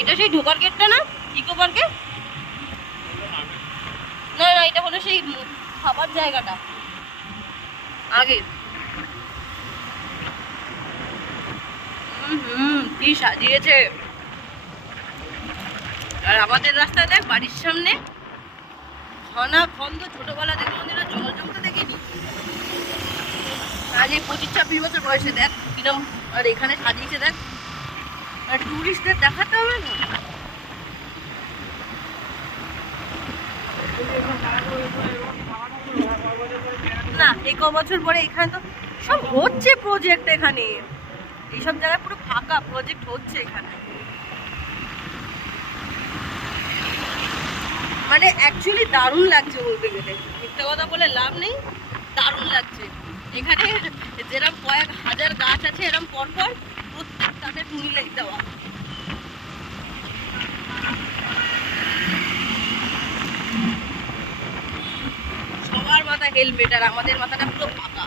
এটা সেই ঢোকার গেটটা না ইকো পার্কে? না না, এটা হলো সেই খাবার জায়গাটা আগে। কি সাজিয়েছে। আর আমাদের রাস্তা দেখ, বাড়ির সামনে ঘনা খন্দ, ছোটবেলা থেকে মন্দিরে জল জমতে দেখিনি। আজ এই 25-26 বছর বয়সে দেখ কিরম। আর এখানে সাজিয়েছে দেখ, আর টুরিস্টদের দেখাতে হবে না। না, এই ক বছর পরে এখানে তো সব হচ্ছে প্রজেক্ট। এখানে এইসব জায়গায় পুরো ফাঁকা, প্রজেক্ট হচ্ছে এখানে। মানে অ্যাকচুয়ালি দারুণ লাগছে বলতে গেলে, মিথ্যা কথা বলে লাভ নেই, দারুণ লাগছে। এখানে যেরকম কয়েক হাজার গাছ আছে এরকম পরপর, প্রত্যেকটাতে টুনি লাইট দেওয়া। সবার মাথায় হেলমেট, আর আমাদের মাথাটা পুরো ফাঁকা।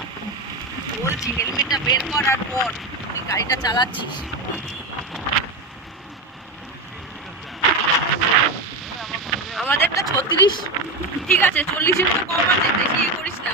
বলছি হেলমেটটা বের করার পর তুই গাড়িটা চালাচ্ছিস। আমাদেরটা 36, ঠিক আছে 40-এর তো কম আছে, বেশি ইয়ে করিস না।